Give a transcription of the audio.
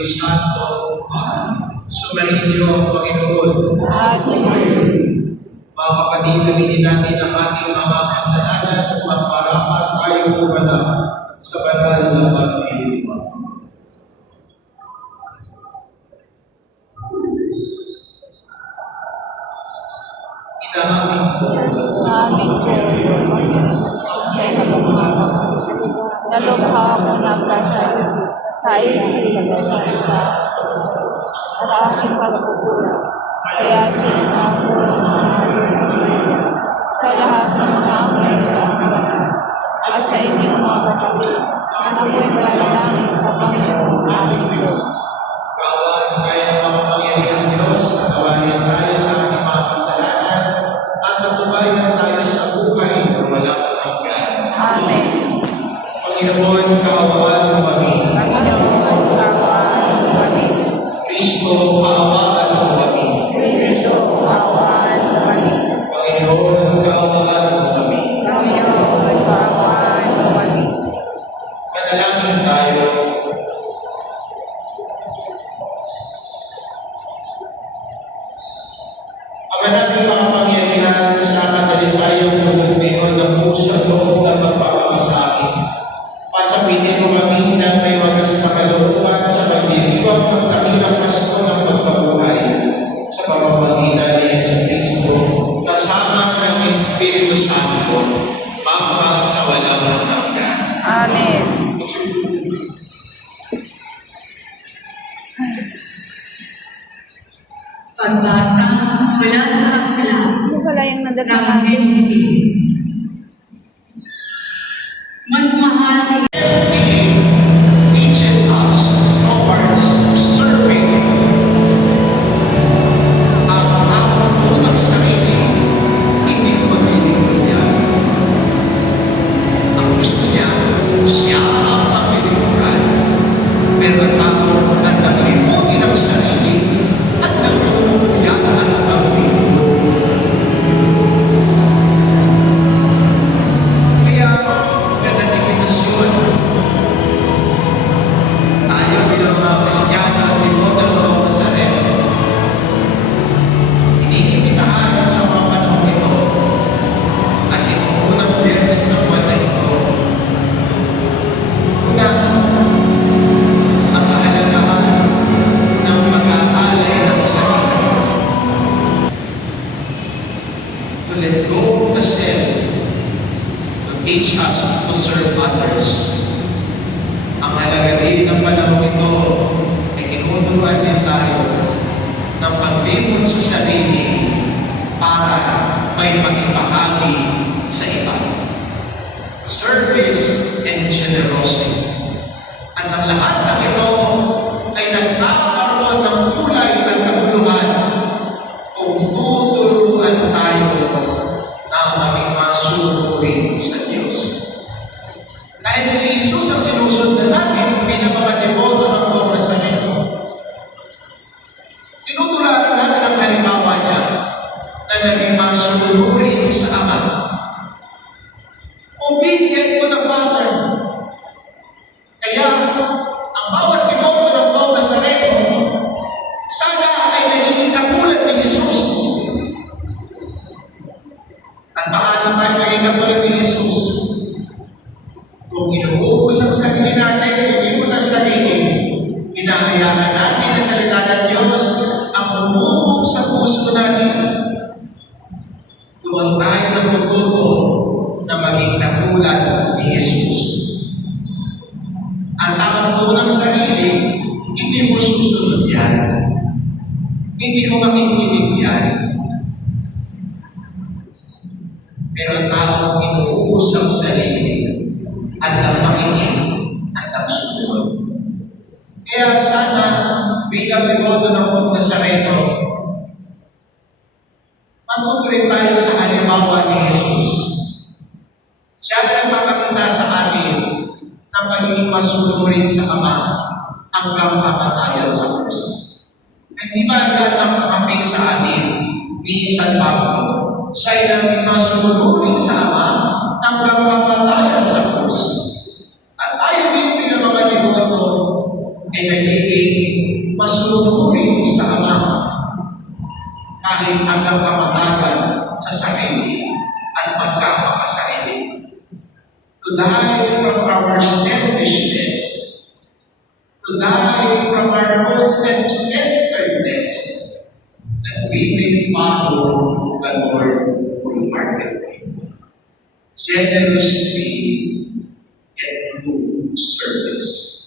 Espiritu Santo. Sumainyo ang Panginoon. Mga kapatid, aminin natin ang ating mga kasalanan at marapat tayong wala sa banal na pagdiriwang. Inaaming ko. Amin po. Nalubha ako sa isip at aking pagkukulang. Kaya sinasabi ko sa lahat ng mga angel at sa inyong mga kapatid na ako'y manalangin sa Panginoon aming Diyos. Kaawaan tayo ng makapangyarihan Diyos, nagawain tayo sa ating mga kasalanan at natubayan tayo sa buhay na walang hanggan. Amen. Panginoon, kaawaan mo kami. Panginoon, kaawaan mo kami. Kristo, kaawaan mo kami. Kristo, kaawaan mo kami. Panginoon, kaawaan mo kami. Panginoon, kaawaan mo kami. Manalangin tayo. Ama namin makapangyarihan sa kadalisayang tugod ngayon ng puso at loob ng pagpapakasakin. Pasabitin mo kami na may wagas na kalooban sa pagdiriwang ng dakilang Pasko ng pagkabuhay sa pamamagitan ni Jesucristo kasama ng Espiritu Santo magpa sa walang hanggan. Amen. Pagbasa mula sa akla Ano pala yung ng nadatangan? Genesis. Mas mahal Teaches us towards serving ang unang sarili, hindi ko maglilingkod niya. Ang gusto niya, siya ang paglilingkuran. Pero ang tao na naglimutin ang sarili at nagtutulungan ang paglilingkod. Kaya, ganda ng invitasyon. Tayo bilang mga Kristiyano at devoto ng Bawang Nazareno, iniimbitahan sa mga panahon ito at itong unang Biyernes sa buwan na ito na ang kahalagahan ng pag-aalay ng sarili. To let go of the self to teach us to serve others. Ang halaga din ng panahon ito ay tinuturuan din tayo ng paglimot sa sarili para may pagibahagi sa iba. Service and generosity. At ang lahat ng ito ay nagkakaroon ng kulay ng kabuluhan kung tuturuan tayo na maging masunurin sa Diyos. Dahil si Jesus ang sinusundan natin bilang mga deboto ng Bawang Nazareno, tinutularan natin ang halimbawa niya na naging masunurin sa Ama. Obedient to the Father. Kaya, ang bawat deboto ng Bawang Nazareno, sana ay naging katulad ni Jesus. At paano tayo naging katulad ni Jesus? Kung inuubos ang sarili natin, hindi mo na sarili, hinahayaan natin na salita ng Diyos ang umubog sa puso natin. Doon tayo natututo na maging katulad ni Jesus. Ang tamang ng sarili, hindi mo susunod yan. Hindi mo makikinig yan. Pero ang taong inuubos ang sarili at ang makinig at ang susunod. Kaya sana bilang deboto ng Bawang Nazareno, matuto rin tayo sa halimbawa ni Jesus. Siya ang nagpapakita sa atin na pagiging masunurin sa Ama hanggang kamatayan sa krus. At di ba yan ang kambing sa atin ni San Pablo? Siya'y naging masunurin sa Ama hanggang kamatayan sa krus. At tayo din bilang mga deboto ay nagiging kahit hanggang kamatagan sa sarili at pagkakasarili. To die from our selfishness, to die from our own self-centeredness, that we may follow the Lord wholeheartedly, generously, and through service.